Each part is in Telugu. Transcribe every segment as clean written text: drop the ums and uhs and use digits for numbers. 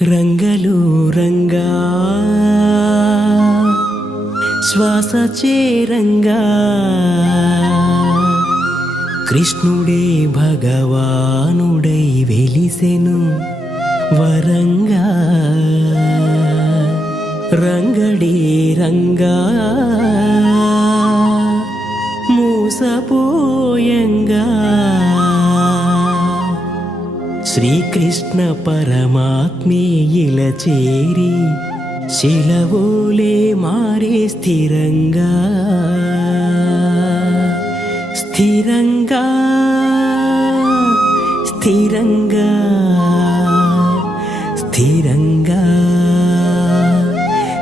రంగలు రంగా శ్వాస చేరంగా కృష్ణుడే భగవానుడై వెలిసెను వరంగా రంగడే రంగా మూసపోయంగా శ్రీకృష్ణ పరమాత్మే ఇలా చేరి శిలవోలే మారే స్థిరంగా స్థిరంగా స్థిరంగా స్థిరంగా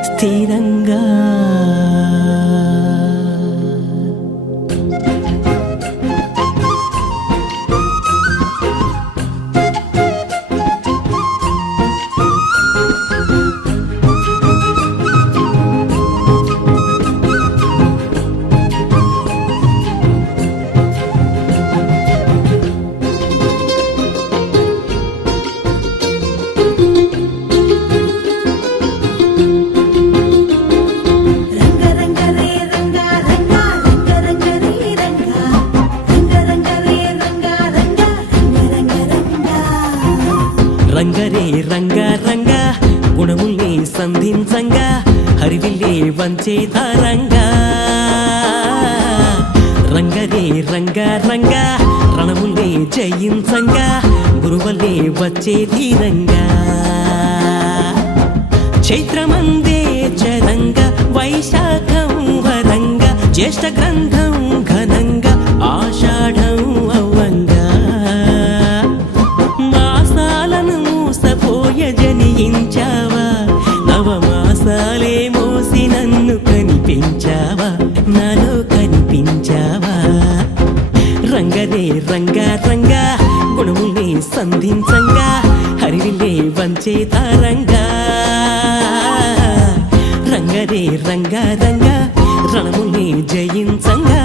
స్థిరంగా రంగరే రంగ రంగ గుణముల్ని సంధించంగా హరివిల్లే వంచే తారంగా రంగరే రంగ రంగ రణముల్ని జయించంగా గురువల్లే వచ్చే తీరంగా చైత్రమందే చరంగా వైశాఖం వరంగా జ్యేష్ఠ గ్రంథం ఘనంగా ఆషాఢం అవ్వంగా జనించావా నవమాసాలే మోసి నన్ను కనిపించావా నాలో కనిపించావా రంగరే రంగ రంగ గుణముల్ని సంధించంగా హరివిల్లే వంచే తారంగా రంగరే రంగ రంగ రణముల్ని జయించంగా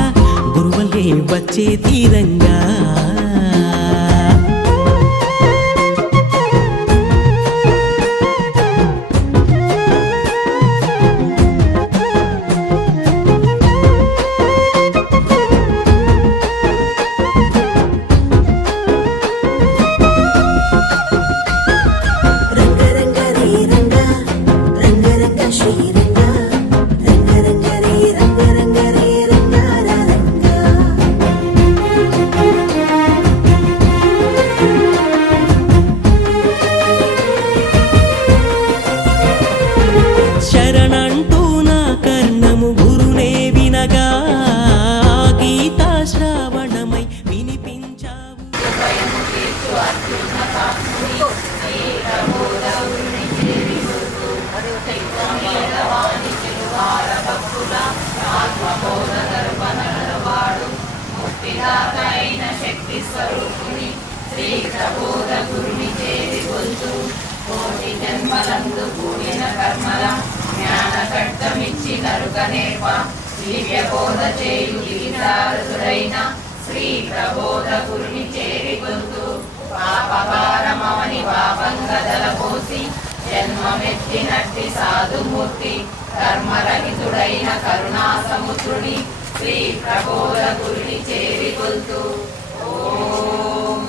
గురువల్లే వచ్చే తీరంగా శక్తి స్వరూపుని శ్రీ ప్రబోధ గురుని చేరి గొంతు కోటి జన్మలందు కూడిన కర్మల జ్ఞాన ఖడ్గమిచ్చి నరుక నేర్ప దివ్య బోధ చేయు దిగిదారుడైన శ్రీ ప్రబోధ గురుని చేరి గొంతు పాపభారమవని పాపంగదల పోసి జన్మమెత్తినట్టి సాధుమూర్తి కర్మరహితుడైన కరుణా సముద్రుని శ్రీ ప్రబోధ గురుని చేరి గొల్తు ఓం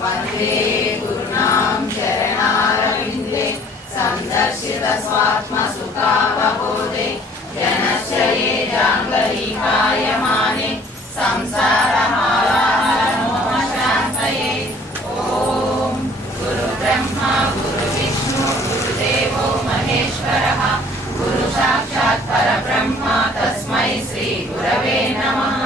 వందే గురునాం చరణారవిందే సందర్శిత స్వాత్మ సుఖావబోధే జనశ్రయే జాంగలీకాయమానే సంసారహారామోహశాంతయే ఓం గురు బ్రహ్మ గురు విష్ణు గురుదేవో మహేశ్వరః గురు సాక్షాత్ పరబ్రహ్మ తస్మై శ్రీ గురవే నమః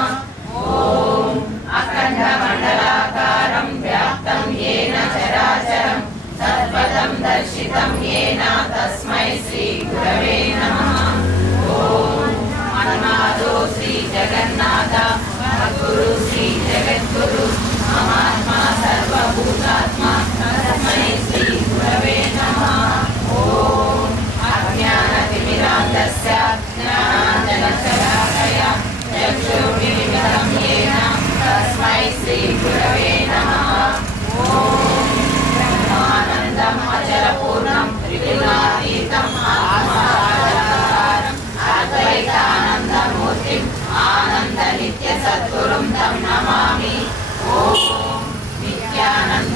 ఓం అఖండ మండలాకారం వ్యాప్తం యేన చరాచరం తత్పదం దర్శితం యేన తస్మై శ్రీ గురవే నమః ఓం మన్మాదో శ్రీ జగన్నాథ గురు శ్రీ జగద్గురు మమాత్మా సర్వభూతాత్మ తస్మై శ్రీ గురవే నమః ఓం అజ్ఞానతిమిరాంధస్య జ్ఞానాంజనశలాకయా చక్షుర్మిలితం యేన తస్మై శ్రీ గురవే నమః ఓం బ్రహ్మానందం అచలపూర్ణం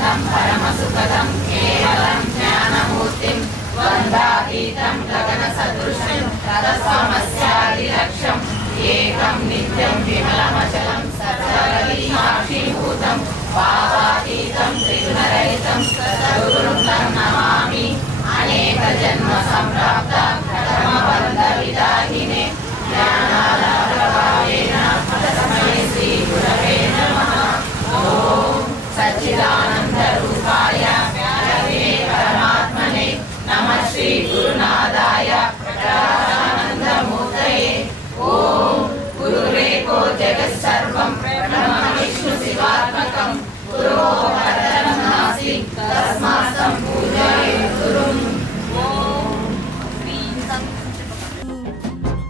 परमानन्दं परमसुखदं केवलं ज्ञानमूर्तिं द्वन्द्वातीतं गगनसदृशं तत्त्वमस्यादिलक्ष्यम् एकं नित्यं विमलमचलं सर्वगतिसाक्षीभूतं भावातीतं त्रिगुणरहितं सद्गुरुं तं नमामि। अनेकजन्म सम्प्राप्त कर्मबन्धविदाहिने ज्ञानानन्दप्रभावेन तस्मै श्रीगुरवे नमः। ॐ सच्चिदानन्दरूपाय व्यापे परमात्मने नमः श्रीगुरुनाथाय प्रकाशानन्दमूर्तये। ॐ गुरुरेको जगत्सर्वं ब्रह्मविष्णुशिवात्मकं गुरोः परतरं नास्ति तस्मात् तं पूजयेत् गुरुम्।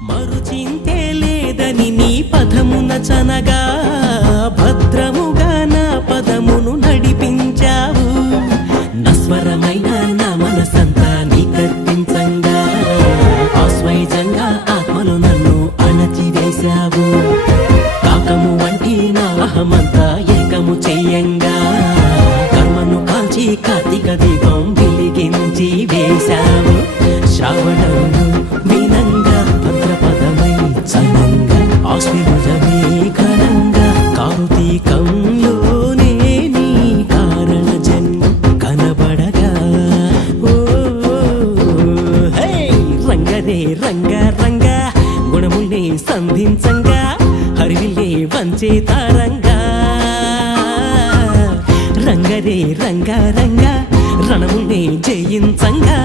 మరుచింతే లేదని నీ పదమున చనగా భద్రముగా నా పదమును నడిపించావు. నస్వరమైన నా మనసంతా నీ కర్పించంగా ఆస్వైజంగా ఆత్మలో నన్ను అణచివేశావు. కాకము వంటి నా అహమంతా ఏకము చెయ్యంగా కర్మను కాల్చి కార్తీక దీపం వెలిగించి వేశావు. శ్రావణము వినంగా భద్రపదమై చనంగా ఆశ్విరుజమే ఘనంగా కార్తీకంలోనే నీ కారణ జన్మం కనబడగా ఓ హే రంగరే రంగ రంగ గుణముల్ని సంధించంగా హరివిల్లే వంచే తారంగా రంగరే రంగ రంగ రణముల్ని జయించంగా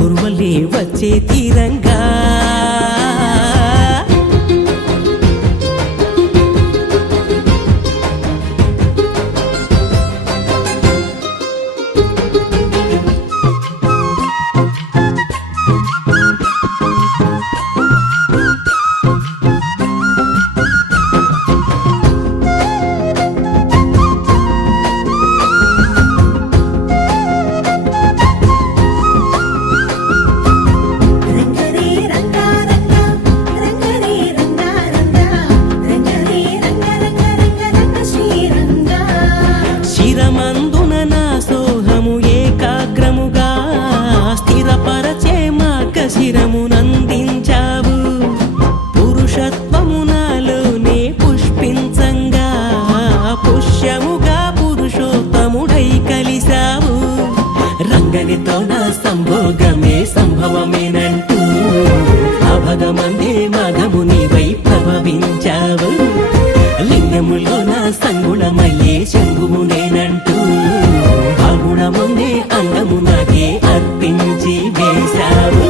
గురువల్లే వచ్చే తీరంగా. శిరమందున నా సోహము ఏకాగ్రముగా స్థిరపరచే మార్గశిరమునందించావు. పురుషత్వము నాలోనే పుష్పించంగా పుష్యముగా పురుషోత్తముడై కలిశావు. రంగనితో నా సంభోగమే సంభవమేనంటూ అభగమందే మగము నీవై ప్రభవించావు. లింగములో నా సంగుణమయ్యే శంభుము నేనంటూ గుణముందే అంగము నాకే అర్పించి వేశావు.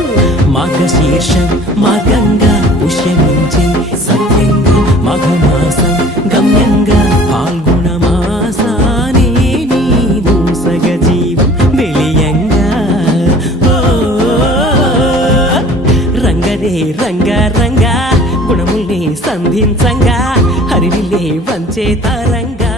మార్గశీర్షం మార్గంగా పుష్యమించి సత్యంగా మఘమాసం గమ్యంగా పాల్గొన మాసానే నీ మూసగ జీవం వెలియంగా ఓ రంగరే రంగ రంగ గుణముల్ని సంధించంగా హరివిల్లే వంచే తారంగా.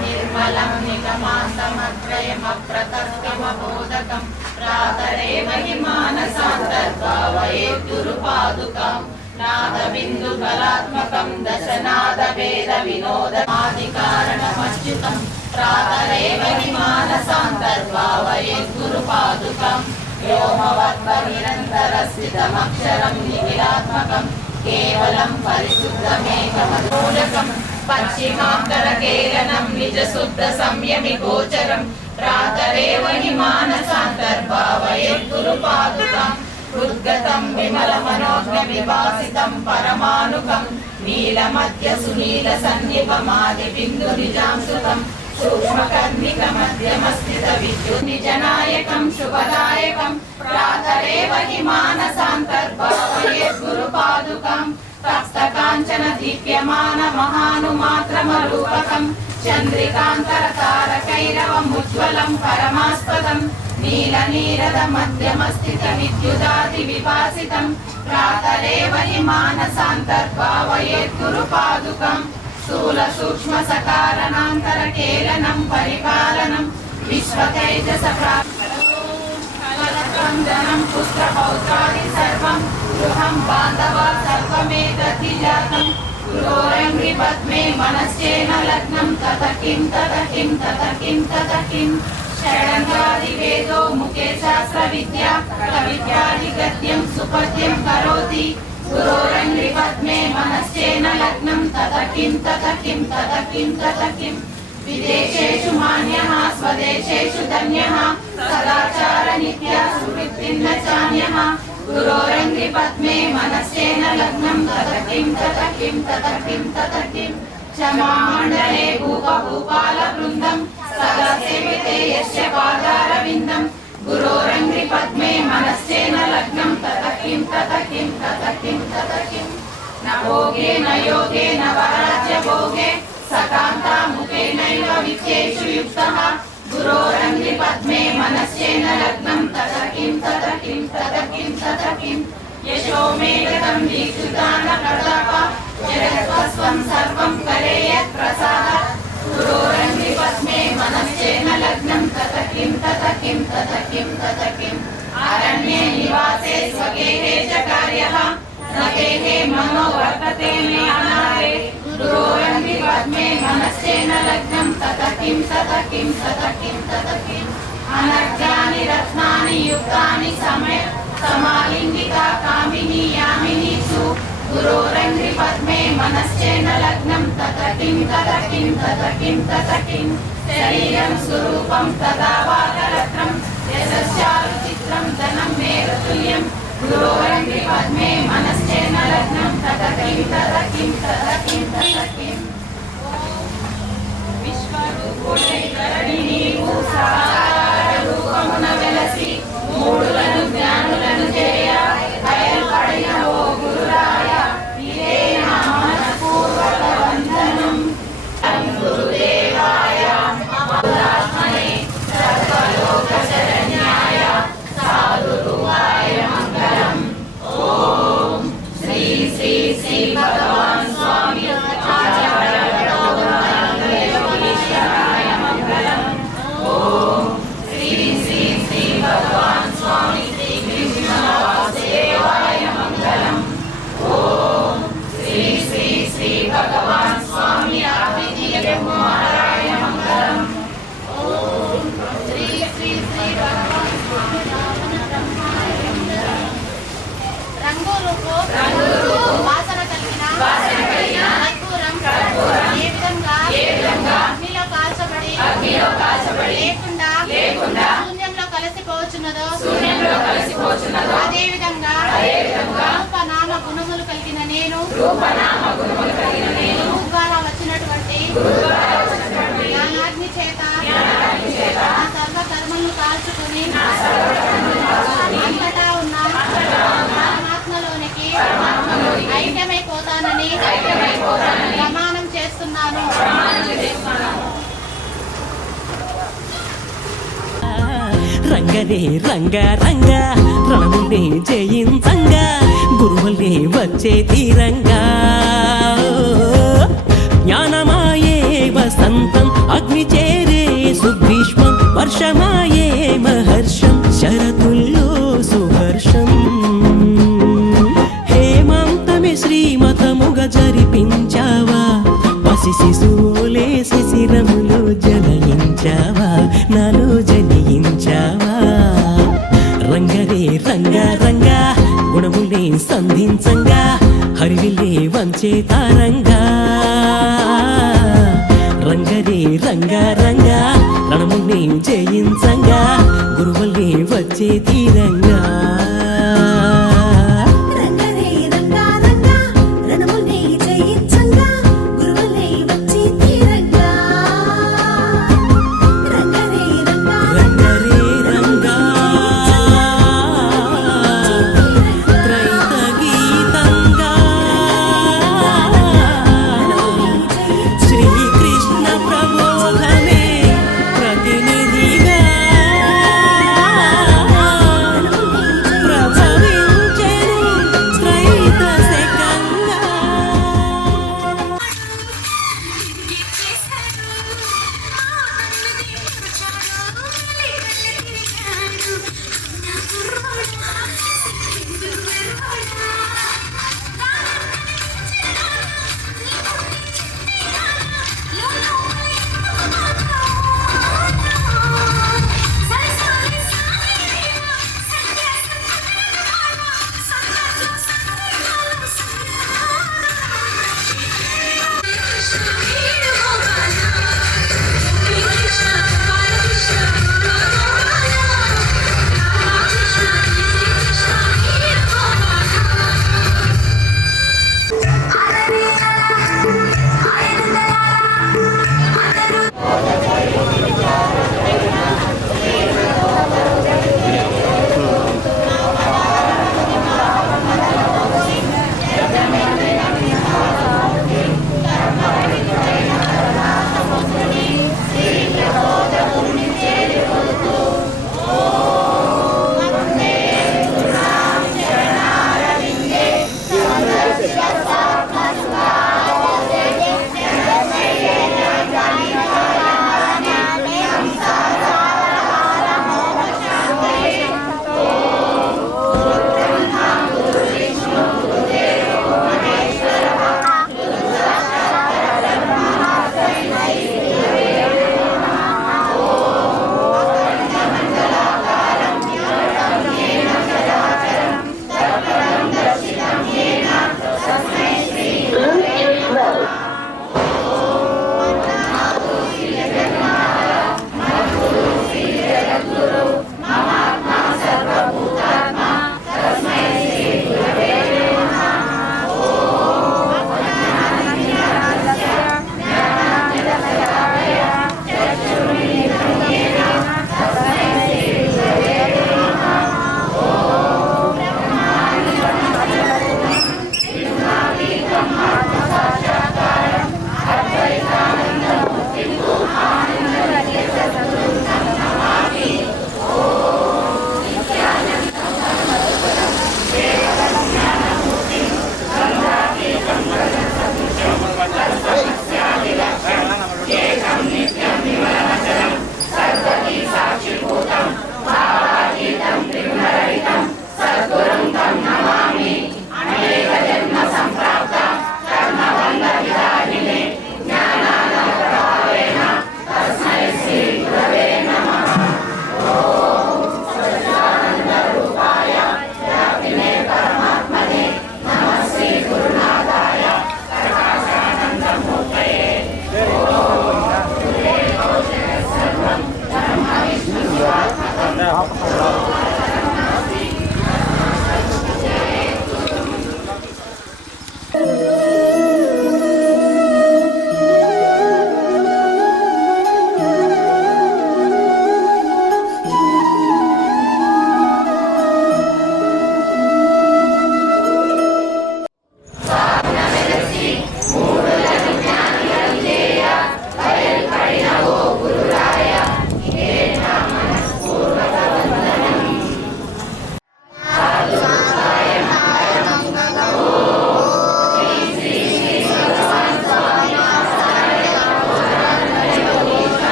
నిర్మలం నిగమాంతమత్రయమప్రతస్థిమబోధకం ప్రాతరేవ హిమానసాంతర్భావయేత్ గురుపాదుకాం నాదబిందు కళాత్మకం దశనాదవేద వినోదమాదికారణమచ్యుతం ప్రాతరేవ హిమానసాంతర్భావయేత్ గురుపాదుకాం వ్యోమవద్వ నిరంతరస్థితమక్షరం నిఖిలాత్మకం కేవలం పరిశుద్ధమేకమూలకం పశ్చిమాంతరకేలనం నిజశుద్ధ సంయమి గోచరం ప్రాతరేవ హిమానసాంతర్భావయేత్ గురుపాదుకాం ఉద్గతం విమల మనోజ్ఞ విభాసితం పరమానుకం నీలమధ్య సునీల సన్నిభమాది బిందు నిజాంశుతం సూక్ష్మకర్ణిక మధ్యమస్థిత విద్యుత్ నిజనాయకం శుభదాయకం ప్రాతరేవ హిమానసాంతర్భావయేత్ గురుపాదుకాం తప్తకాంచన దీప్యమాన మహానుమాత్రమరూపకం చంద్రికాంతర తారకైరవముజ్వలం పరమాస్పదం నీలనీరద మధ్యమస్థిత విద్యుదాది విభాసితం ప్రాతరేవ హిమానసాంతర్భావయేత్ గురుపాదుకాం స్థూల సూక్ష్మ సకారణాంతర కేలనం పరిపాలనం విశ్వతైజస ప్రాప్తం ధనం పుత్ర పౌత్రాది సర్వం గృహం బాంధవా సర్వ जातं गुरोरङ्घ्रि पद्मे मनश्चेन लग्नं तत किं षडङ्गादिवेदो मुखे शास्त्रविद्या कवित्यादिगद्यं सुपद्यं करोति गुरोरङ्घ्रि पद्मे मनश्चेन लग्नं तत किं विदेशेषु मान्यः स्वदेशेषु धन्यः सदाचार नित्या सुवृत्तिर्न चान्यः गुरोरङ्घ्रि पद्मे मनश्चेन लग्नं तत किं क्षमामण्डले भूपभूपालवृन्दं सदा सेविते यस्य पादारविन्दं गुरोरङ्घ्रि पद्मे मनश्चेन लग्नं तत किं न भोगे न योगे न वराज्यभोगे सकान्ता मुखेनैव वित्तेषु युक्तः गुरोरङ्घ्रि पद्मे मनश्चेन लग्नं तत किं यशो मे गतं दीक्षितान प्रताप जगत्स्वं सर्वं करेयत् प्रसादात् गुरोरङ्घ्रि पद्मे मनश्चेन लग्नं तत किं अरण्ये निवासे स्वगेहे च कार्यः न गेहे मनो वर्तते मे अनारे गुरोरङ्घ्रि पद्मे मनश्चेन लग्नं तत किं अनर्घ्यानि रत्नानि युक्तानि समालिङ्गिता कामिनी यामिनीषु गुरोरङ्घ्रि पद्मे मनश्चेन लग्नं तत किं शरीरं स्वरूपं तदा वातरत्रं यशश्चारुचित्रं धनं मेरुतुल्यं गुरोरङ्घ्रि पद्मे मनश्चेन लग्नं तत किं विश्वरूपुडै धरणि నీవు సాకార రూపమున వెలసి మూడులను జ్ఞానులను చేయ బయలుపడిన ఓ గురురాయ ఇదే నా మనస్పూర్వక వందనం గురుదేవాయ మధురాత్మనే సర్వలోక శరణ్యాయ సాధురూపాయ మంగళం ఓం శ్రీ శ్రీ శ్రీ భగవాన్ స్వామి ఆచార్య ఈశ్వరాయ మంగళం ఓం శ్రీ శ్రీ శ్రీ భగవాన్ స్వామి శ్రీకృష్ణ వాసుదేవాయ మంగళం ఓం శ్రీ శ్రీ శ్రీ భగవాన్ స్వామి అద్వితీయ కుమారాయ మంగళం ఓం శ్రీ శ్రీ శ్రీ భగవాన్ స్వామి రావణ బ్రహ్మాయ మంగళం రంగు రూపు వాసన కలిగిన కర్పూరం ఏ విధంగా అగ్నిలో కాల్చబడి లేకుండా శూన్యంలో కలిసిపోవచ్చున్నదో అదే విధంగా రూపనామ గుణములు కలిగిన నేను గురువు ద్వారా వచ్చినటువంటి జ్ఞానాగ్ని చేత నా సర్వ కర్మలను కాల్చుకుని అంతటా ఉన్న పరమాత్మలోనికి ఐక్యమైపోతానని ప్రమాణం చేస్తున్నాను. రంగనే రంగ రణమునే జయించంగా గురువులే వచ్చే తీరంగా జ్ఞానమాయే వసంతం అగ్ని చేరే సుగ్రీష్మం వర్షమాయే మహర్షం శరతుల్లో సుహర్షం హేమంతమే శ్రీమతముగ జరిపించావా పసి శిశువులే శిశిరములో జనయించావా నాలో జనియించావా రంగరే రంగ గుణములే సంధించంగా హరివిల్లే వంచే తారంగా రంగరే రంగ రణములే జయించంగా గురువులే వచ్చే తీరంగా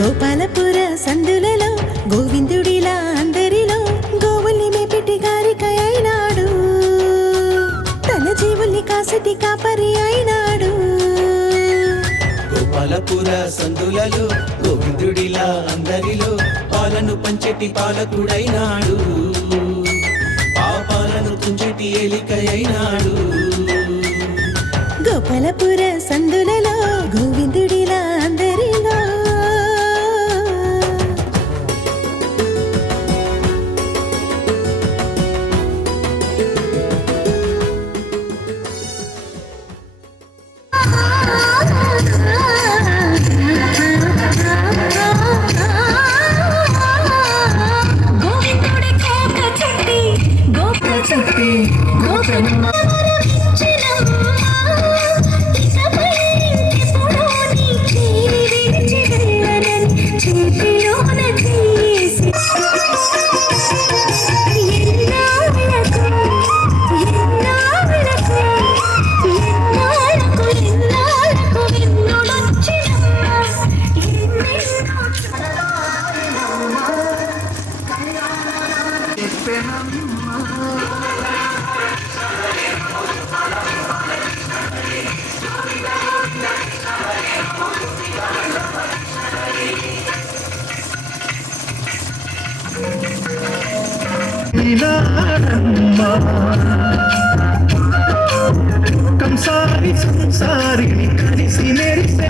గోపాలపుర సందులలో గోవిందుడిలా అందరిలో గోవుల్ని మేపిటి గారికై అయినాడు, తన జీవుల్ని కాసటి కాపరి అయినాడు. గోపాలపుర సందులలో గోవిందుడిలా అందరిలో పాలను పంచెటి పాలకుడైనాడు, పాపాలను తుంచెటి ఏలికై అయినాడు. గోపాలపుర సందులలో గోవిందుడిలా అందరిలో కంసారి సంసారిని కలిసి మెరిసే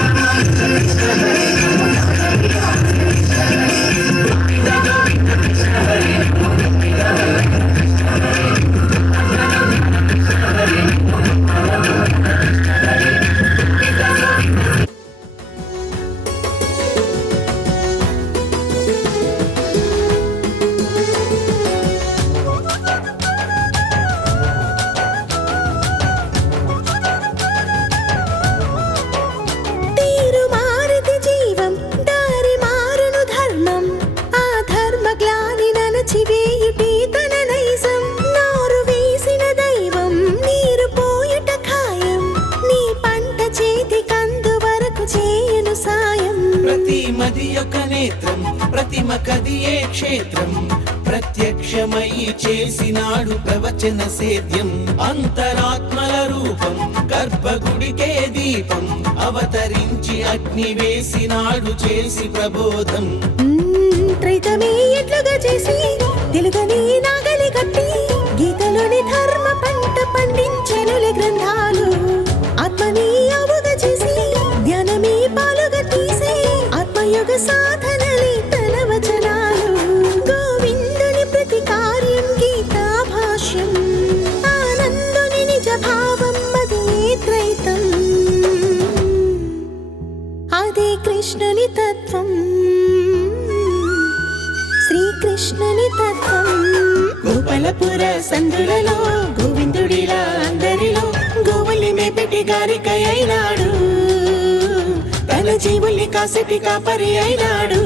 ప్రతిమ కదియే క్షేత్రం ప్రత్యక్షమై చేసినాడు ప్రవచన సేద్యం అంతరాత్మల రూపం గర్భగుడికే దీపం అవతరించి అగ్ని వేసినాడు చేసి ప్రబోధం త్రైతమే ఎట్లుగా చేసి తెలుగని నాగలి కట్టి గీతలోని ధర్మ పంట పండించెనులే గ్రంథాలు ఆత్మని అవుగా చేసి ధ్యానమే పాలుగా తీసి ఆత్మయోగ సాధనలే తన వచనాలు గోవిందుని ప్రతి కార్యం గీతా భాష్యం ఆనందుని నిజ భావం అదే త్రైతం అదే కృష్ణుని తత్వం శ్రీకృష్ణుని తత్వం గోపాలపుర సందులలో గోవిందుడిలా అందరిలో గోవుల్ని మేపెట్టి గారికై అయినాడు తన జీవుల్ని కాసటి కాపరి అయినాడు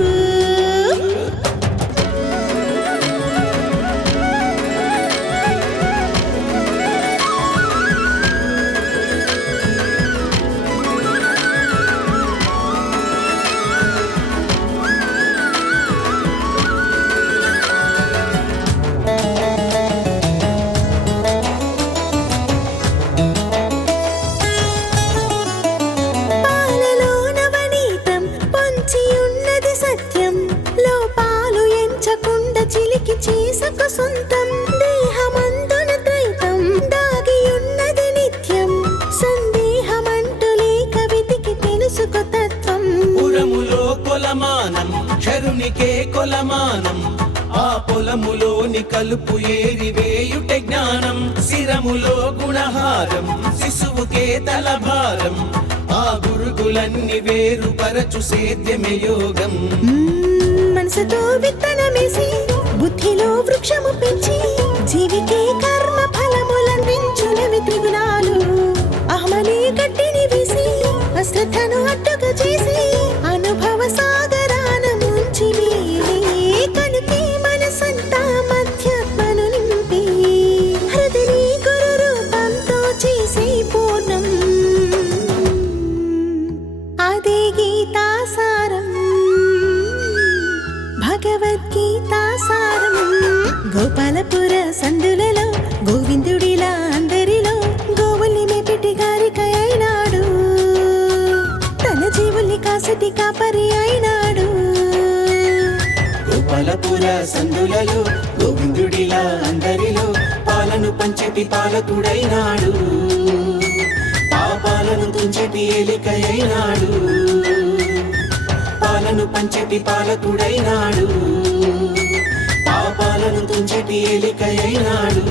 చేసుకు సొంతం దేహమందున త్రైతం దాగియున్నది నిత్యం సందేహమంటూ లేక వెతికి తెలుసుకో తత్వం పురములో కొలమానం క్షరునికే కొలమానం ఆ పొలములోని కలుపు ఏరివేయుట జ్ఞానం శిరములో గుణహారం శిశువుకే తలభారం ఆ గురుగులన్నీ వేరుపరచు సేద్యమే యోగం మనసుతో విత్తనమేసి బుద్ధిలో వృక్షము పెంచి జీవికే కర్మ ఫలములందించునవి త్రిగుణాలు అహమనే గట్టిని వేసి అశ్రద్ధను అడ్డుగా చేసి అనుభవ సాగరాన ముంచి కనుకే మనసంతా మధ్యాత్మను నింపి హృదయని గురు రూపంతో చేసి పూర్ణం అదే గీతాసారం గోపాలపుర సందులలో గోవిందుడిలా అందరిలో గోవుల్ని మేపిటి గారిక అయినాడు, తన జీవుల్ని కాసటి కాపరి అయినాడు. గోపాలపుర సందులలో గోవిందుడిలా అందరిలో పాలను పంచటి పాలకుడైనాడు, పాపాలను తుంచటి ఏలిక అయినాడు. పాలను పంచటి పాలకుడైనాడు, పాపాలను తుంచటి ఏలిక అయినాడు.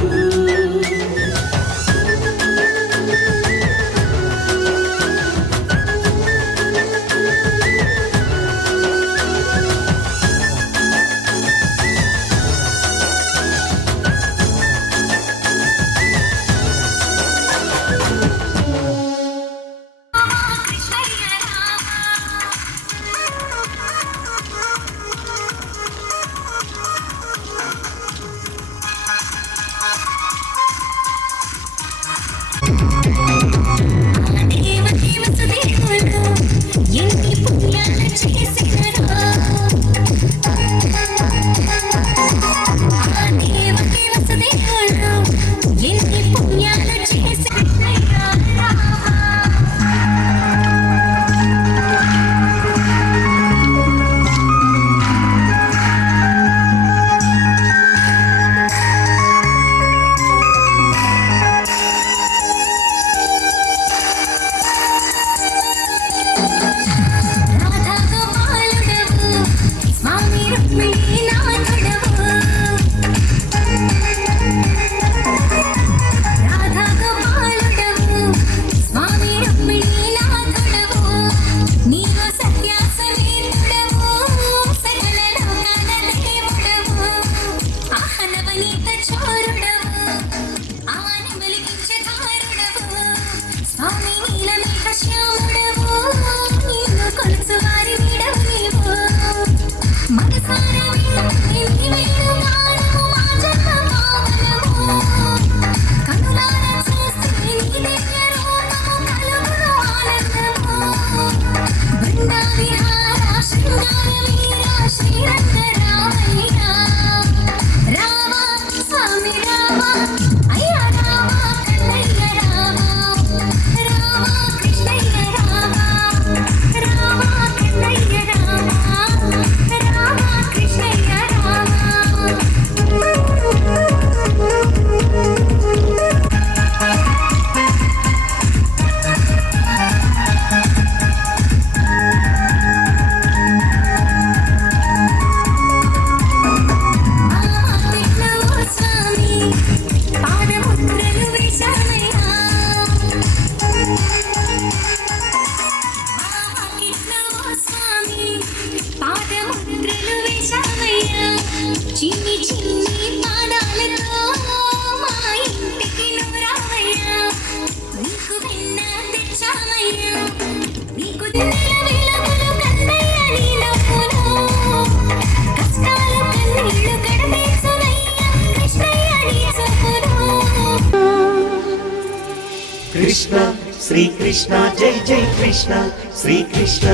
కృష్ణ శ్రీకృష్ణ జై జై కృష్ణ శ్రీకృష్ణ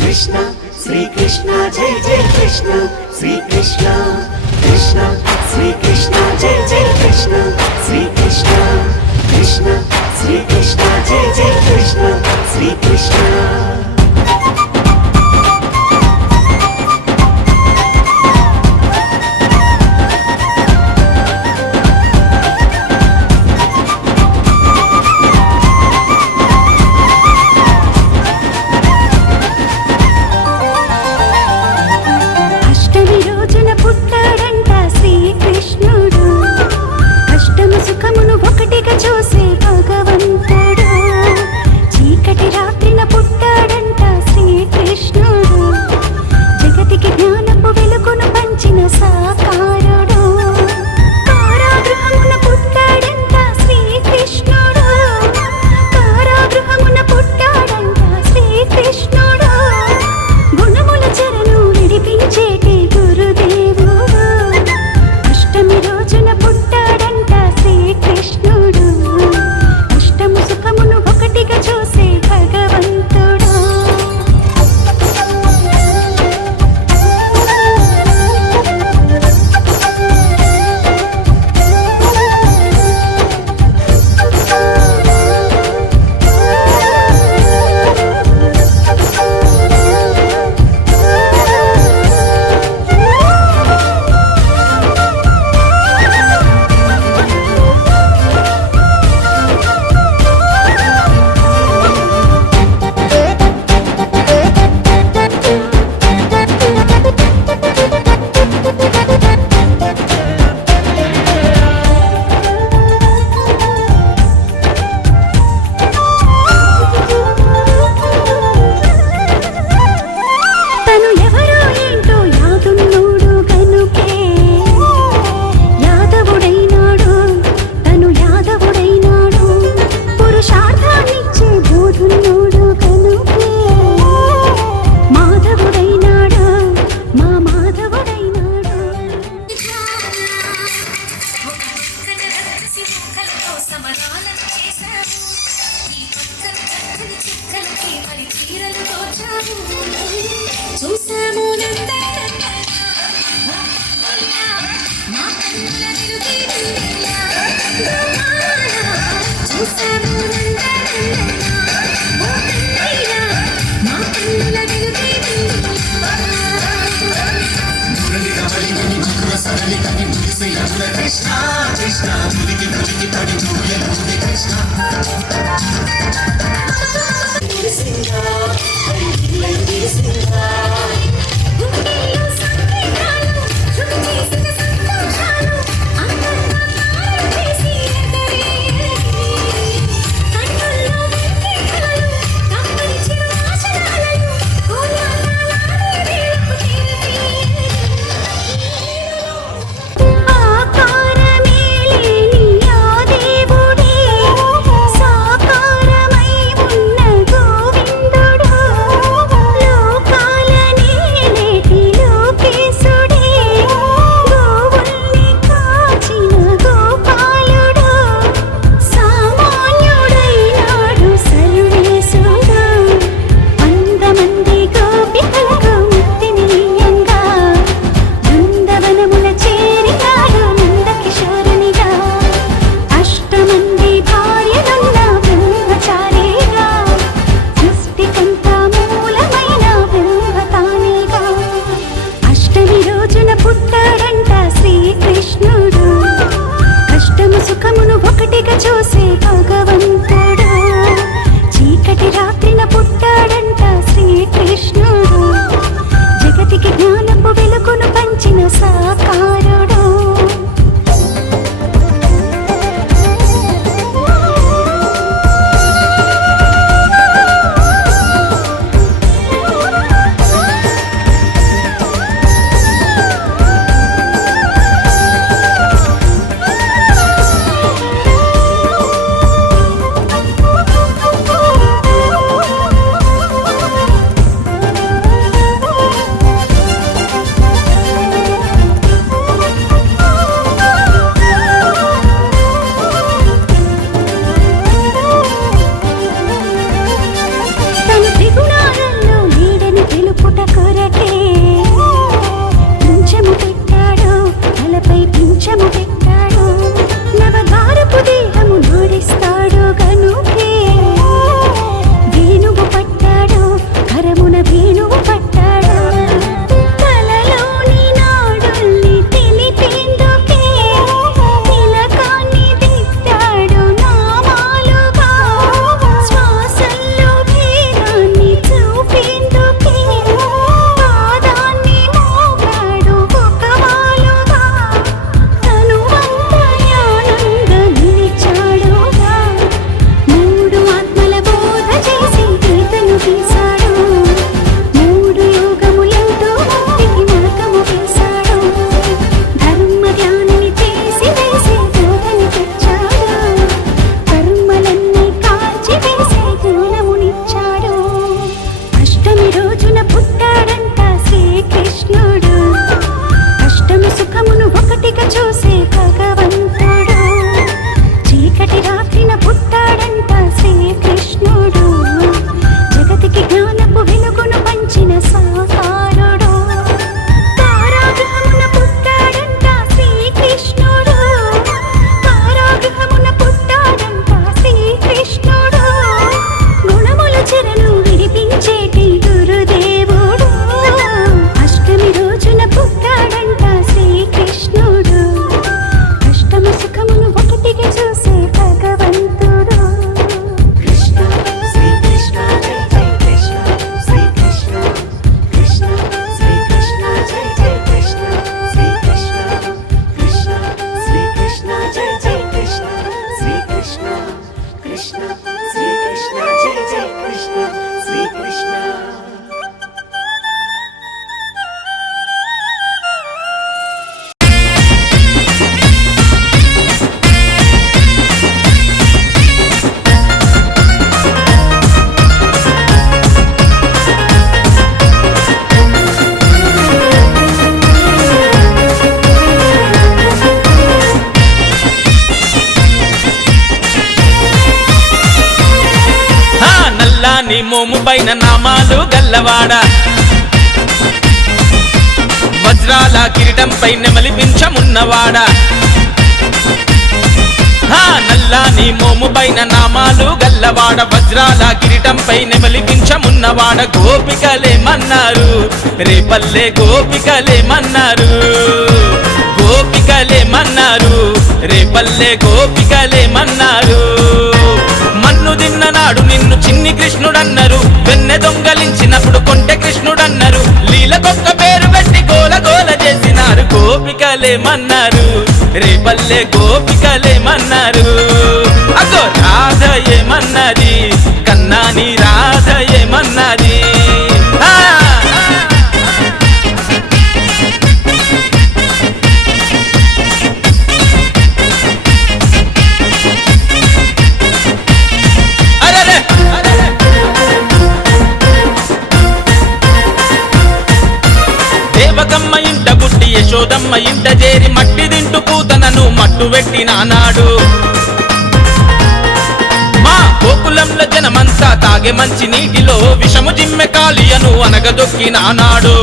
కృష్ణ శ్రీకృష్ణ జై జై కృష్ణ శ్రీకృష్ణ కృష్ణ శ్రీకృష్ణ జై జై కృష్ణ శ్రీకృష్ణ కృష్ణ శ్రీకృష్ణ జై జై కృష్ణ శ్రీకృష్ణ. చూసే భగవంతుడు చీకటి రాత్రిన పుట్టాడు. చూసాము ఓ కన్నయ్య మా కన్నుల వెలుగే గుండెల్లో సంకేతాలు శుభ చేసిన సంతోషాలు అందంగా తాళం వేసి ఎగరేయాలి. కన్నుల్లో వెన్నెలలు కమ్మలిచిన ఆశనాలలు కోలాహలాడే వేళకు తీరతీయాలి. ఆకారమే లేని ఆ దేవుడే సాకారమై ఉన్న గోవిందుడు లోకాలనే నేటి లోకేశుడే గోవుల్ని కాచిన గోపాలుడు సామాన్యుడైనాడు సర్వేశుడు అందమంది గోపికలకు ముక్తినీయంగా బృందవనముల చేరినాడు నందకిశోరునిగా అష్టమంది భార్యలున్న బ్రహ్మచారిగా సృష్టికంతా మూలమైన బ్రహ్మతానిగా అష్టమి రోజున పుట్టాడంట శ్రీకృష్ణుడు కష్టము సుఖమును ఒకటిగా చూసే భగవంతుడు చీకటి రాత్రిన పుట్టాడంట శ్రీకృష్ణుడు జగతికి జ్ఞానపు వెలుగును పంచిన సాకారుడు తన త్రిగుణాలలో నీడని తెలుపుట కొరకే పింఛము పెట్టాడు తలపై పింఛము పెట్టాడు నవగారపు దేహము నడిస్తాడు గనుకే వేణువు పట్టాడు కరమున వేణువు పట్టాడు తలలోని నాడుల్ని తెలిపేందుకే తిలకాన్ని దిద్దాడు నామాలుగా శ్వాసల్లో భేదాన్ని చూపేందుకే పాదాన్ని మోగాడు ఒకవాలుగా తనువంతయానంద నిలిచాడుగా మూడు ఆత్మల బోధ చేసి గీతను తీశాడు మూడు యోగములెంతో ముక్తికి మార్గము వేశాడు ధర్మ ధ్యానాన్ని చేసి వేసే బోధని తెచ్చాడు కర్మలన్నీ కాల్చి వేసే జ్ఞానమునిచ్చాడు అష్టమి రోజున పుట్టాడంట శ్రీకృష్ణుడు కష్టము సుఖమును ఒకటిగా చూసే భగవంతుడు చీకటి రాత్రిన పుట్టాడంట శ్రీకృష్ణుడు జగతికి జ్ఞానపు వెలుగును పంచిన సాకారుడు కారాగృహమున పుట్టాడంట శ్రీకృష్ణుడు కారాగృహమున పుట్టాడంట శ్రీకృష్ణుడు గుణముల చెరను విడిపించేటి గురుదేవుడు అష్టమి రోజున పుట్టాడంట శ్రీకృష్ణుడు కష్టము సుఖమును ఒకటిగా చూసే భగవంతుడు కృష్ణ శ్రీకృష్ణ జై జై కృష్ణ శ్రీకృష్ణ కృష్ణ శ్రీకృష్ణ జై జై కృష్ణ శ్రీకృష్ణ కృష్ణ శ్రీకృష్ణ జై జై కృష్ణ శ్రీకృష్ణ కృష్ణ శ్రీకృష్ణ జై జై కృష్ణ శ్రీకృష్ణ నల్లాని మోము పైన నామాలు గల్లవాడ వజ్రాల కిరీటం పైన మలిపించమున్నవాడ నల్లాని మోము పైన నామాలు గల్లవాడ వజ్రాల కిరీటంపై నెమలిపించమున్నవాడ గోపికలేమన్నారు రేపల్లె గోపికలేమన్నారు గోపికలేమన్నారు రేపల్లె గోపికలేమన్నారు మన్ను తిన్ననాడు నిన్ను చిన్ని కృష్ణుడన్నారు వెన్నె దొంగలించినప్పుడు కొంటె కృష్ణుడన్నారు లీలకొక్క పేరు పెట్టి గోల గోల చేసినారు గోపికలేమన్నారు రేపల్లె గోపికలేమన్నారు అగో రాధ ఏమన్నది కన్నాని రాధ ఏమన్నది దేవకమ్మ ఇంట పుట్టి యశోదమ్మ ఇంట చేరి మట్టి దింటు పూతనను మట్టు పెట్టినానాడు మా గోకులంలో జనమంతా తాగే మంచి నీటిలో విషము జిమ్మె కాలియను అనగదొక్కినానాడు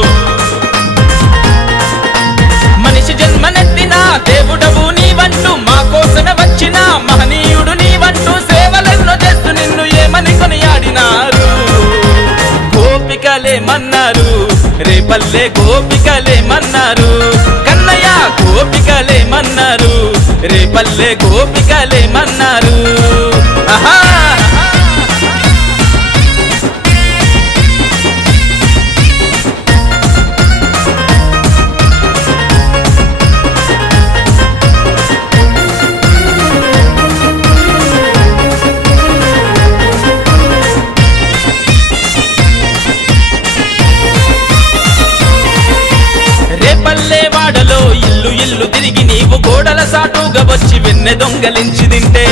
మనిషి జన్మనెత్తిన దేవుడవు నీవంటూ మా కోసమే వచ్చిన మహనీయుడు నీవంటూ సేవలెన్నో చేస్తూ నిన్ను ఏమని కొనియాడినారు గోపికలేమన్నారు రేపల్లె గోపికలేమన్నారు కన్నయ్య గోపికలేమన్నారు రేపల్లె గోపికలేమన్నారు ఆహా రేపల్లెవాడలో ఇల్లు ఇల్లు తిరిగి నీవు గోడల సాటుగా వచ్చి వెన్నె దొంగలించి తింటే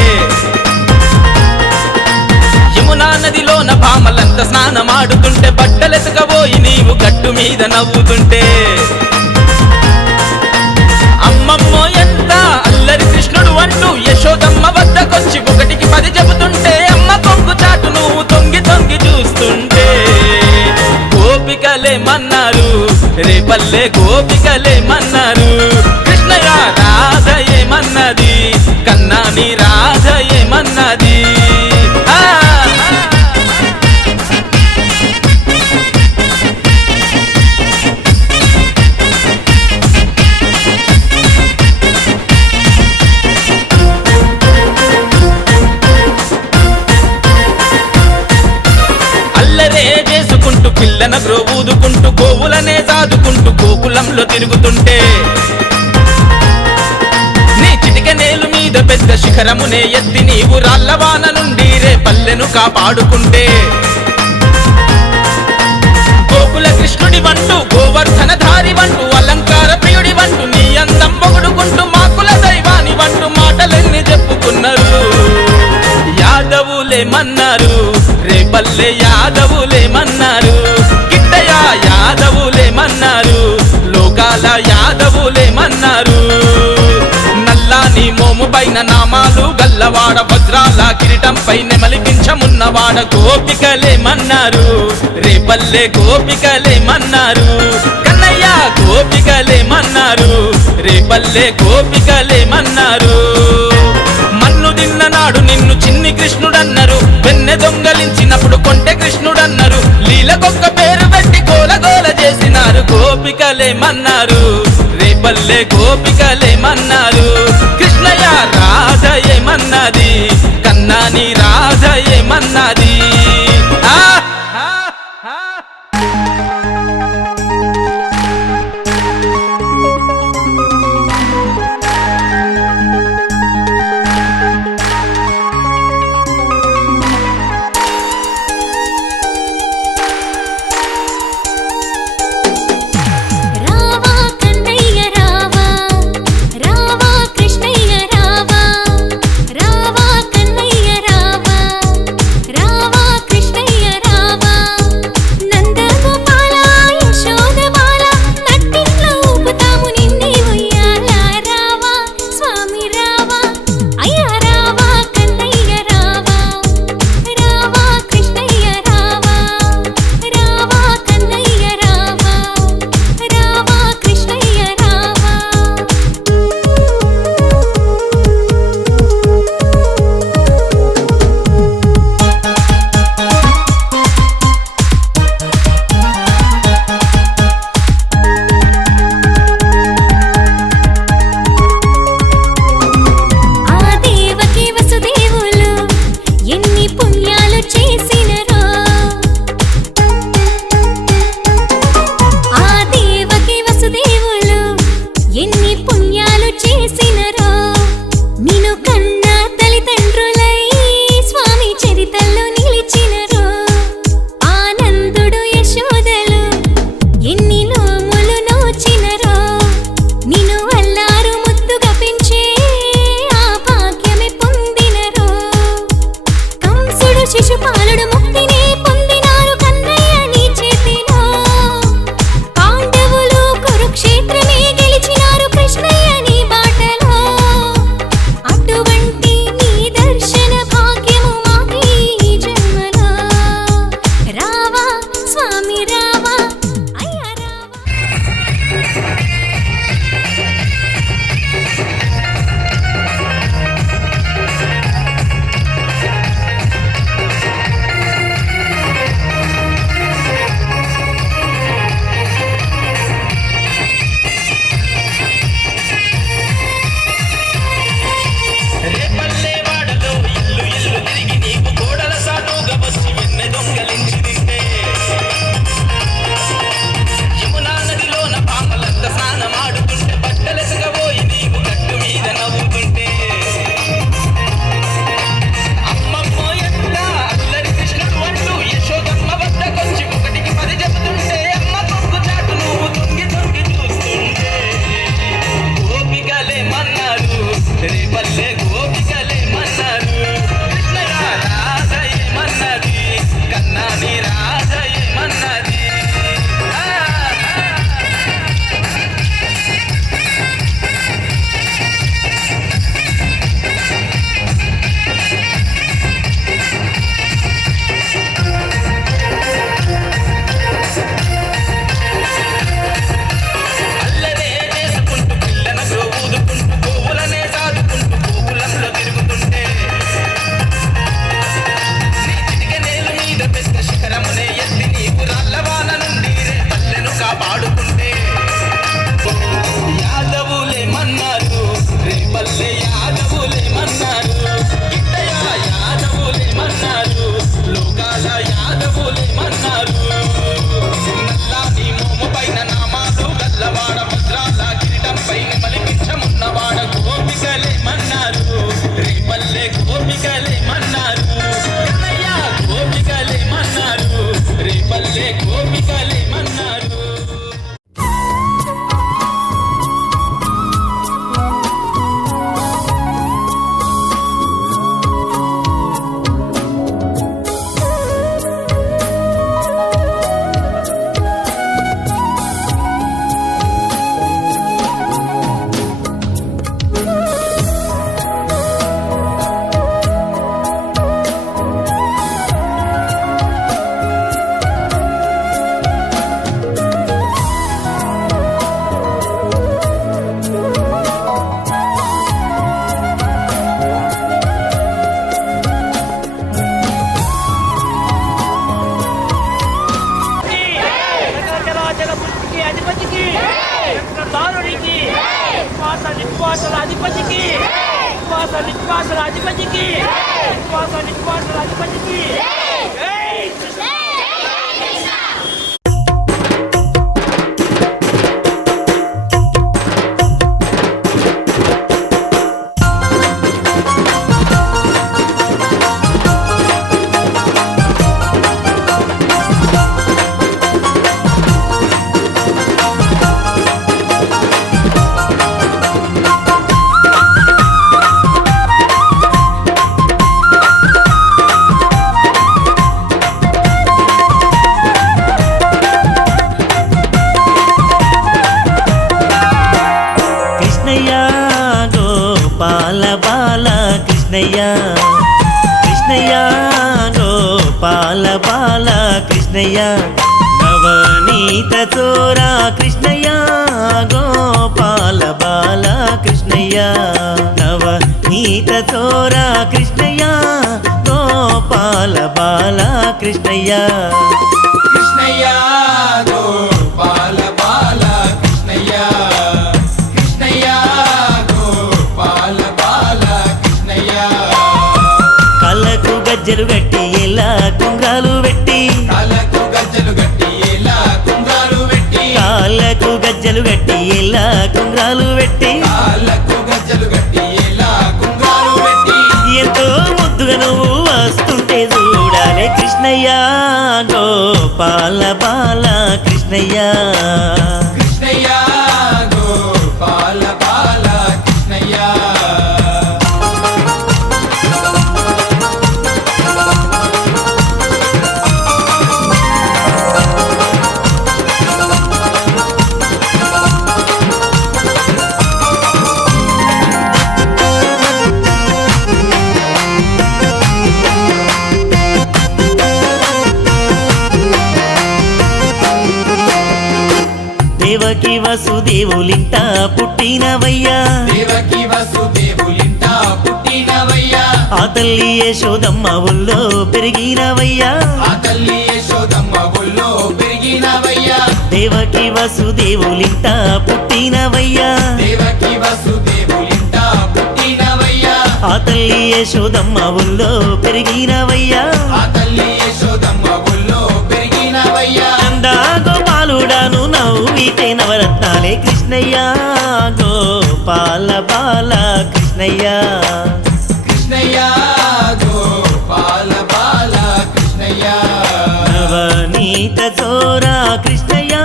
యమునా నదిలోన భామలంత స్నానమాడుతుంటే బట్టలెతకబోయి నీవు గట్టు మీద నవ్వుతుంటే అమ్మమ్మో ఎంత అల్లరి కృష్ణుడు అంటూ యశోదమ్మ వద్దకొచ్చి ఒకటికి 10 చెబుతుంటే అమ్మ కొంగు చాటు నువ్వు తొంగి తొంగి చూస్తుంటే గోపికలేమన్నారు రేపల్లె గోపికలేమన్నారు కృష్ణయ్య రాధ ఏమన్నది కన్నాని రాధ ఏమన్నది అల్లరే చేసుకుంటూ పిల్లన ఊదుకుంటూ గోవులనే సాదుకుంటూ గోకులంలో తిరుగుతుంటే నీ చిటిక నేలు మీద పెద్ద శిఖరమునే ఎత్తి నీవు రాళ్ళవాన నుండి రేపల్లెను కాపాడుకుంటే గోకుల కృష్ణుడి వంటూ గోవర్ధన ధారి వంటూ అలంకార ప్రియుడి వంటూ నీ అందం పొగుడుకుంటూ మాకుల దైవాని వంటూ మాటలెన్ని చెప్పుకున్నారు యాదవులేమన్నారు రేపల్లె యాదవులేమన్నారు గిట్టయ్య యాదవులేమన్నారు లోకాల యాదవులేమన్నారు నల్లాని మోము పైన నామాలు గల్లవాడ వజ్రాల కిరీటంపై నెమలిపించమున్నవాడ గోపికలేమన్నారు రేపల్లె గోపికలేమన్నారు కన్నయ్య గోపికలేమన్నారు రేపల్లె గోపికలేమన్నారు మన్ను తిన్ననాడు నిన్ను చిన్ని కృష్ణుడన్నారు వెన్నె దొంగలించినప్పుడు కొంటె కృష్ణుడన్నారు లీలకొక్క పేరు పెట్టి గోల గోల చేసినారు గోపికలేమన్నారు రేపల్లె గోపికలేమన్నారు కృష్ణయ్య రాధ ఏమన్నది కన్నాని రాధ ఏమన్నది రావా కన్నయ్య రావా రావా కృష్ణయ్య రావా రావా కన్నయ్య రావా రావా అధిపతికి చక్రధారుడికి నిశ్వాసల అధిపతికి నిశ్వాసల అధిపతికి నిశ్వాసల అధిపతికి జై కృష్ణ. కృష్ణయ్య గోపాల బాల కృష్ణయ్య కృష్ణయ్య గోపాల బాల కృష్ణయ్య నవనీత చోరా కృష్ణయ్య గోపాల బాల కృష్ణయ్య నవనీత చోరా కృష్ణయ్య గోపాల బాల కృష్ణయ్య కృష్ణయ్య గోపాల బాల కృష్ణయ్య కృష్ణయ్య గోపాల బాల కృష్ణయ్య కళ్ళకు గజ్జలు గట్టి ఎలా కుంగాలు పెట్టి కాళ్ళకు గజ్జలు గట్టి ఎలా కుంగాలు పెట్టి కాళ్ళకు గజ్జలు గట్టి ఎలా కుంగాలు పెట్టి కాళ్ళకు గజ్జలు గట్టి ఎలా కుంగాలు పెట్టి ఎంతో ముద్దుగా నువ్వు వస్తుంటే చూడాలి కృష్ణయ్య గోపాల బాల కృష్ణయ్య కృష్ణయ్య గోపాల బాల కృష్ణయ్య దేవకి వసుదేవులింట పుట్టినవయ్యా దేవకి వసుదేవులింట పుట్టినవయ్యా ఆ తల్లి యశోదమ్మ ఊళ్ళో పెరిగినవయ్యా ఆ తల్లి యశోదమ్మ ఒళ్ళో పెరిగినవయ్యా దేవకి వసుదేవులింట పుట్టినవయ్యా దేవకి వసుదేవులింట పుట్టినవయ్యా ఆ తల్లి యశోదమ్మ ఊళ్ళో పెరిగినవయ్యా ఆ తల్లి యశోదమ్మ ఒళ్ళో పెరిగినవయ్యా నందా గోపాలుడాను నవ్వితే నవరత్నాలే కృష్ణయ్య గోపాల బాల కృష్ణయ్య కృష్ణయ్య గోపాల బాల కృష్ణయ్య నవనీత చోరా కృష్ణయ్య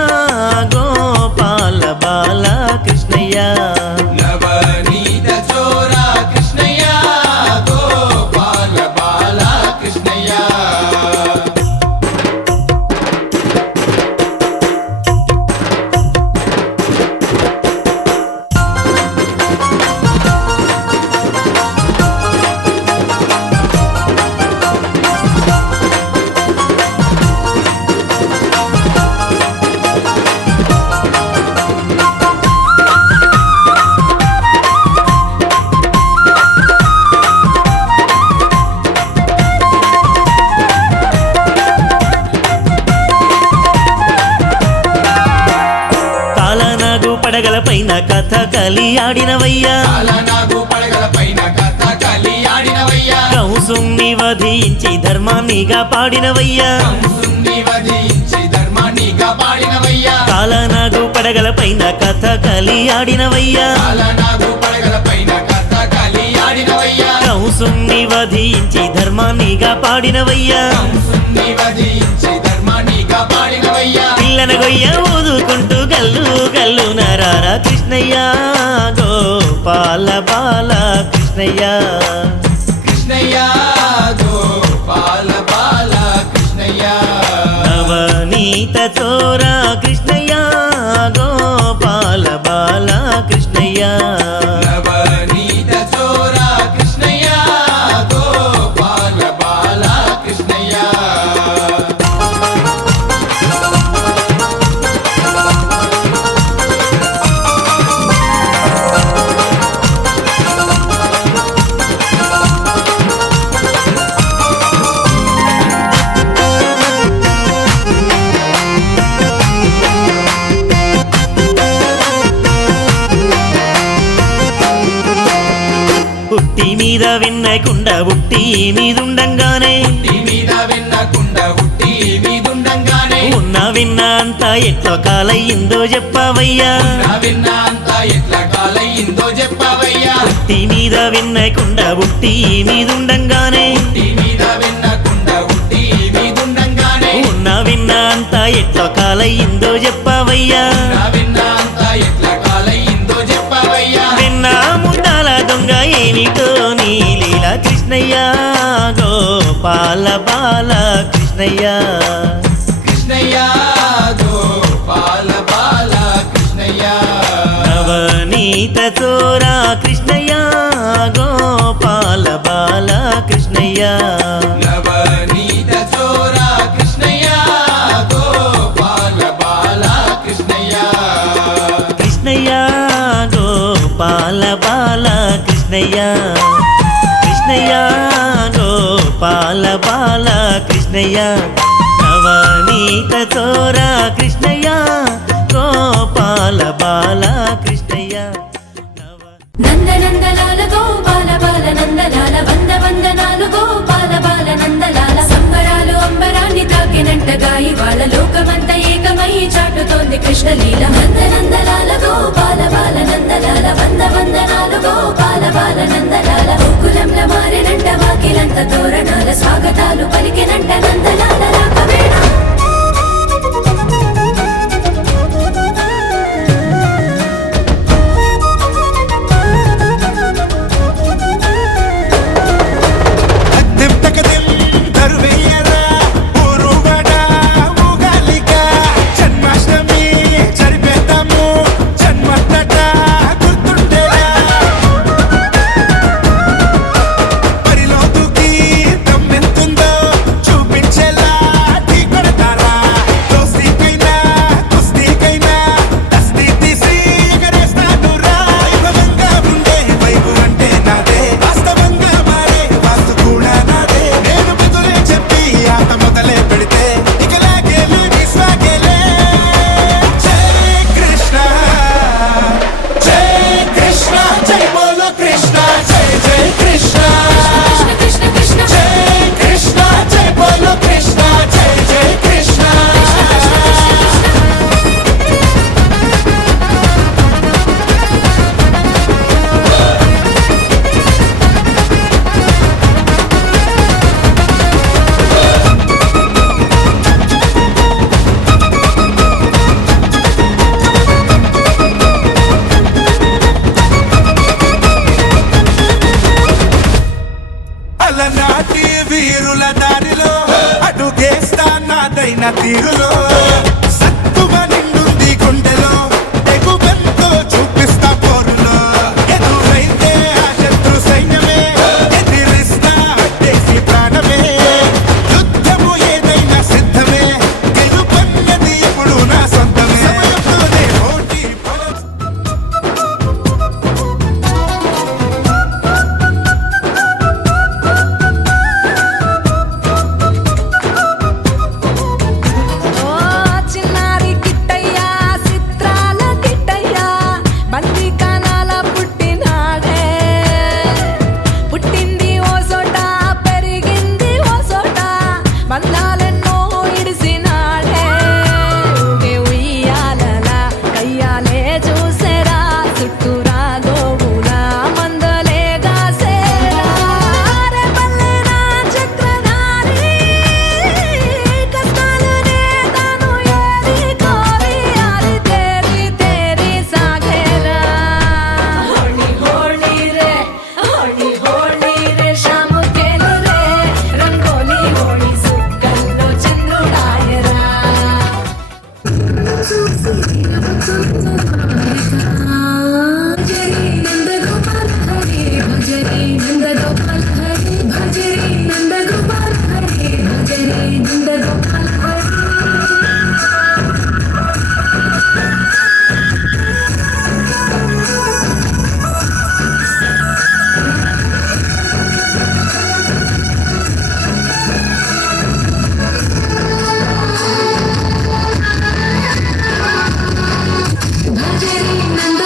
గోపాల బాల కృష్ణయ్య నవనీత చోరా కృష్ణయ్య గోపాల బాల కృష్ణయ్య కాలనాగు పడగల పైన కథ కలి ఆడినవయ్యా కాలనాగు పడగల పైన కథ కలి ఆడినవయ్యా కంసుని వధించి ధర్మాన్నిగా పాడినవయ్యా కంసుని వధించి ధర్మాన్ని కాపాడినవయ్యా కాలనాగు పడగల పైన కథ కలి ఆడినవయ్యా కాలనాగు పడగల పైన కథ కలి ఆడినవయ్యా కంసుని వధించి ధర్మాన్నిగా పాడినవయ్యా కంసుని వధించి ధర్మాన్ని కాపాడినవయ్యా పిల్లన గొయ్య ఊదుకుంటూ గల్లు గల్లు నరారా కృష్ణయ్య గోపాల బాల కృష్ణయ్య కృష్ణయ్య గోపాల బాల కృష్ణయ్య నవనీత చోరా కృష్ణయ్య గోపాల బాల కృష్ణయ్య నవనీత చోరా కృష్ణయ్య గోపాల బాల కృష్ణయ్య ఉట్టి మీద వెన్నకుండ ఉట్టి మీదుండంగానే ఉన్న విన్న అంతా ఎట్లా కాలయ్యిందో చెప్పవయ్యా ఉట్టి మీద వెన్నకుండ ఉట్టి మీదుండంగానే ఉన్న విన్న అంతా ఎట్లా కాలయ్యిందో చెప్పవయ్యా విన్న ముద్దాల దొంగ ఏమిటో నీ లీలా కృష్ణయ్య గోపాల బాల కృష్ణయ్య నవనీత చోరా కృష్ణయ్య గోపాల బాల కృష్ణయ్య కృష్ణయ్య గోపాల బాల కృష్ణయ్య కృష్ణయ్య గోపాల బాల కృష్ణయ్య నవనీత చోరా కృష్ణయ్య గోపాల బాల కృష్ణయ్య నందనందలాల గోపాల బాల నందలాల వంద వందనాలు గోపాల బాల నందలాల సంబరాలు అంబరాన్ని తాకినంటగా ఇవాళ లోకమంత ఏకమై చాటుతోంది కృష్ణలీల నందనందలాల గోపాల బాల నందలాల వంద వందనాలు గోపాల బాల నందలాల గోకులంల మారినంట వాకిలంత తోరణాల స్వాగతాలు పలికినంట నందలాల రాకవేణ వీరుల దారిలో అడుగేస్తా నాదైన తీరులో సత్తువ నిండుంది గుండెలో తెగువెంతో చూపిస్తా పోరులో ఎదురైతే ఆ శత్రు సైన్యమే ఎదిరిస్తా దేశీ ప్రాణమే యుద్ధము ఏదైనా సిద్ధమే గెలుపన్నది ఎప్పుడు నా సొంతమే సమయంతోనే పోటీ భజరే నంద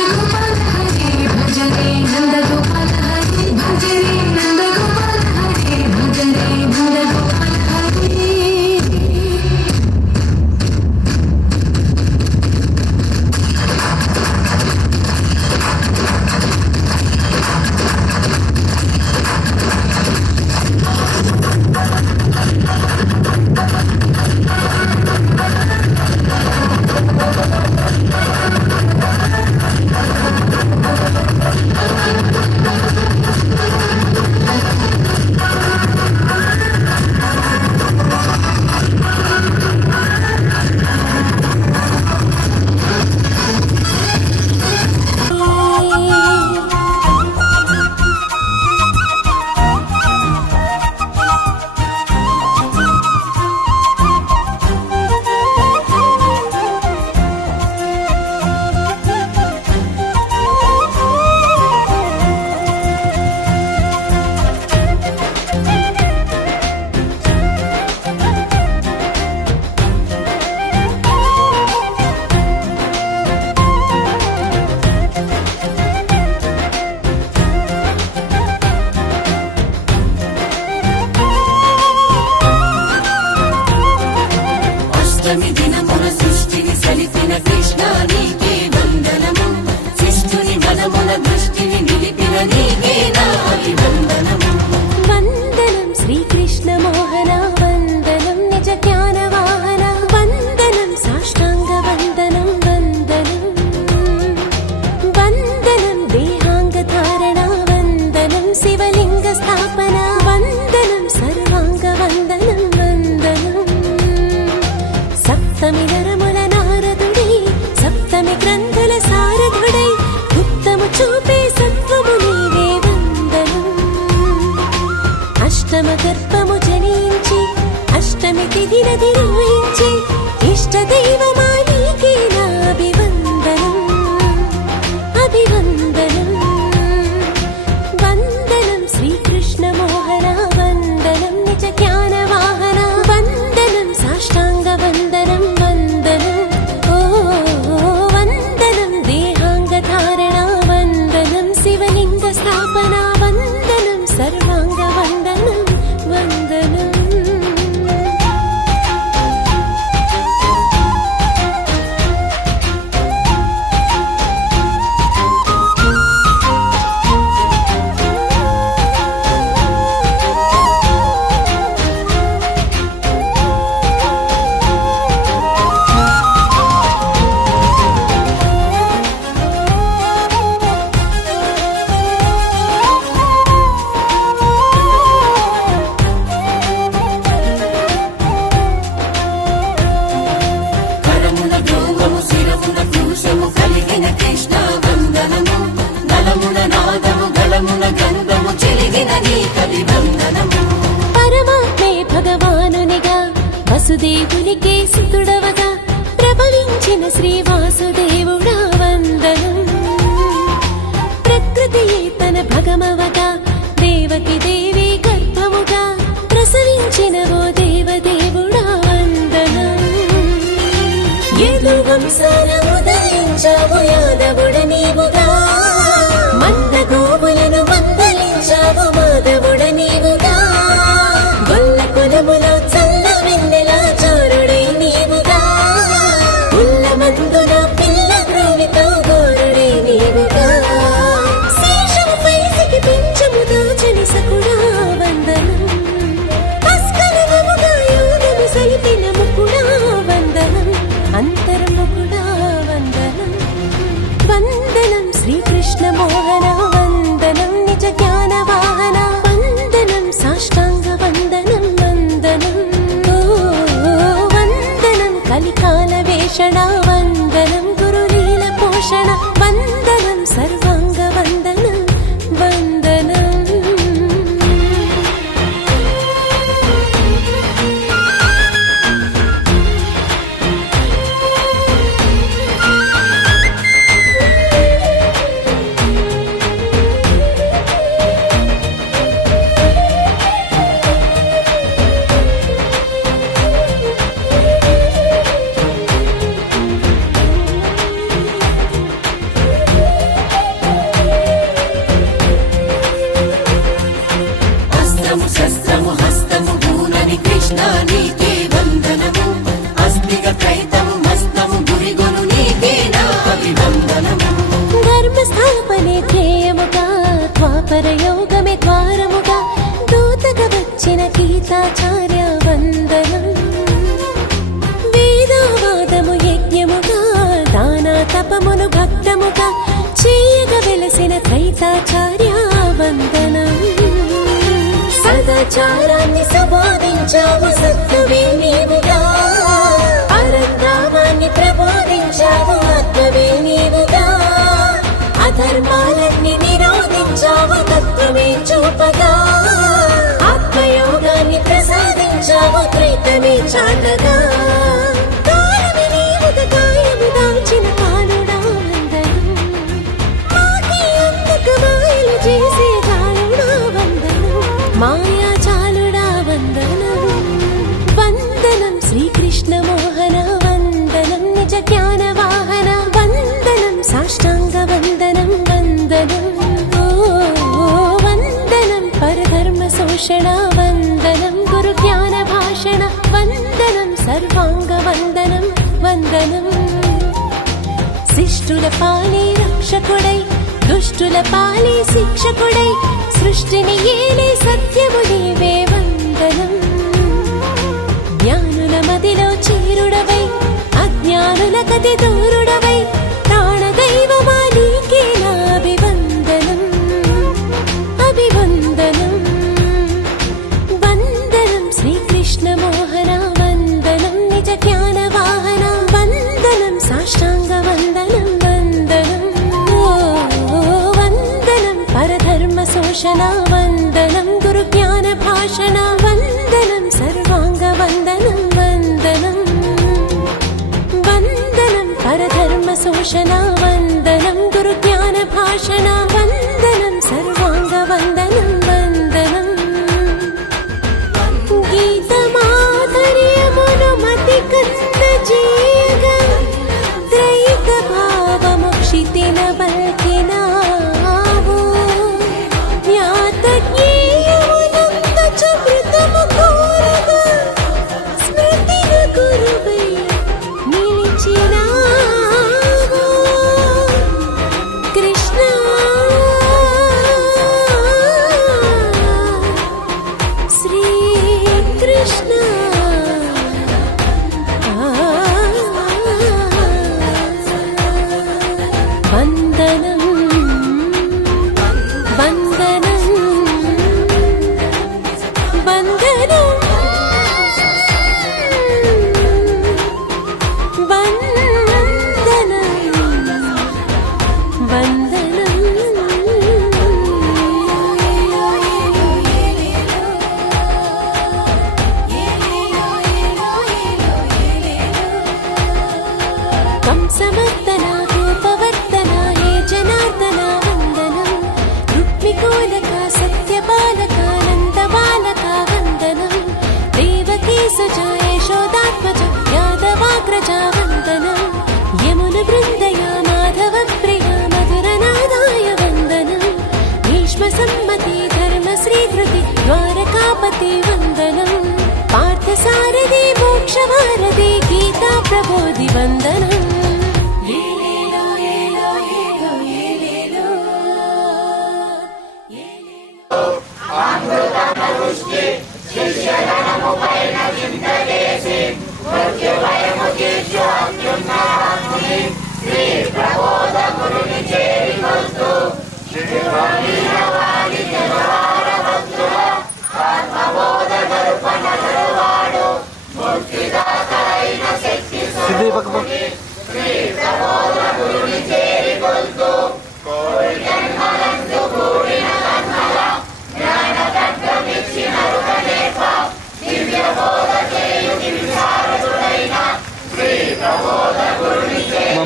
వసుదేవునికే సుతుడవగా ప్రభవించిన శ్రీ వాసుదేవుడా వందనం. ప్రకృతియే తన భగమవగా దేవకి దేవి గర్భముగా ప్రసవించిన ఓ దేవదేవుడా వందనం. యదు వంశాన ఉదయించావు యాదవుడ నీవుగా, మంద గోవులను మందలించావు మాధవుడ నీవుగా, గొల్ల కులములో చల్ల వెన్నెల చారుడై నీవుగా, ఉల్ల మందున పిల్ల గ్రోవితో గోరుడై నీవుగా, శేషం పైసికి పెంచము దాచని సకుడా వందనం. అస్కలనముగా యోధము సలిపిన ముకుడా వందనం, అంతర్ముకుడా వందనం. వందనం శ్రీకృష్ణ మోహన వందనం, నిజ జ్ఞాన వాహన వందనం, సాష్టాంగ వందనం వందనం. ఓ వందనం కలికాల వేషణ వందనం, గురులీల పోషణ వందనం, సర్వాంగ వందనం వందనం. అస్త్రము శస్త్రము హస్తము భూనని కృష్ణ నీకే వందనము, అస్తిక కైతము మస్తము గురిగొను నీకే నా అభివందనము. ధర్మస్థాపనే ధ్యేయముగా ద్వాపర యోగమే ద్వారముగా దూతగా వచ్చిన గీతాచార్య వందనం. వేదావాదము యజ్ఞముగా దానా తపమును భక్తముగా చేయగ వెలసిన త్రైతాచార్య వందనం. సదాచారాన్ని సంపాదించావు సత్తువే నీవుగా, పరంధామాన్ని ప్రబోధించావు ఆత్మవే నీవుగా, అధర్మాలన్నీ నిరోధించావు తత్వమే చూపగా, ఆత్మయోగాన్ని ప్రసాదించావు త్రైతమే చాటగా, కాలమే నీవుగా కాయము దాల్చిన కాలుడా వందనం, మాకి అందుకు మాయలు చేసే కాలుడా వందనం, మాయా చాలుడా వందనం. వందనం శ్రీకృష్ణ మోహన వందనం, నిజ జ్ఞాన వాహన వందనం, సాష్టాంగ వందనం వందనం. ఓ వందనం పరధర్మ శోషణ వందనం, గురు జ్ఞాన భాషణ వందనం, సర్వాంగ వందనం వందనం. శిష్టుల పాలే రక్షకుడై దుష్టుల పాలే శిక్షకుడై సృష్టిని ఏలే సత్యము నీవే వందనం. జ్ఞానుల మదిలో చీరుడవై అజ్ఞానుల కతి దూరుడవై ప్రాణదైవమా నీకే నా అభివందనం అభివందనం. వందనం శ్రీకృష్ణ మోహన వందనం, నిజ జ్ఞాన వాహన వందనం, సాష్టాంగ వందనం వందనం. ఓ వందనం పరధర్మ శోషణ వందనం, గురు జ్ఞాన భాషణ వందనం, సర్వాంగ వందనం వందనం. వందనం పరధర్మ శోషణ వందనం, గురు జ్ఞాన భాషణ వందనం, సర్వాంగ వందనం వందనం. గీత మాధుర్యమును మతి కంద జీయగా త్రైత భావము క్షితిన బల్కినావు, జ్ఞాత జ్ఞేయమునంత చమృతము కోరగా స్మృతిన గురువై నిలిచినావు. కృష్ణ హర్షవారది గీతా ప్రబోధి వందనం ఏలేలో ఏలో ఏలో ఏలేలో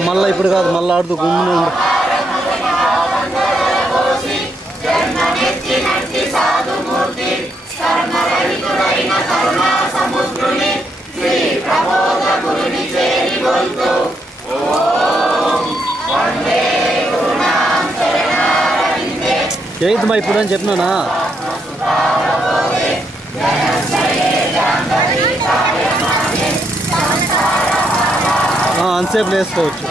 మళ్ళీ ఇప్పుడు కాదు, మళ్ళీ ఆడుతూ గుమ్మునే ఉండు. చేయిద్దుమా ఇప్పుడు అని చెప్పినానా? అంతసేపు వేసుకోవచ్చు.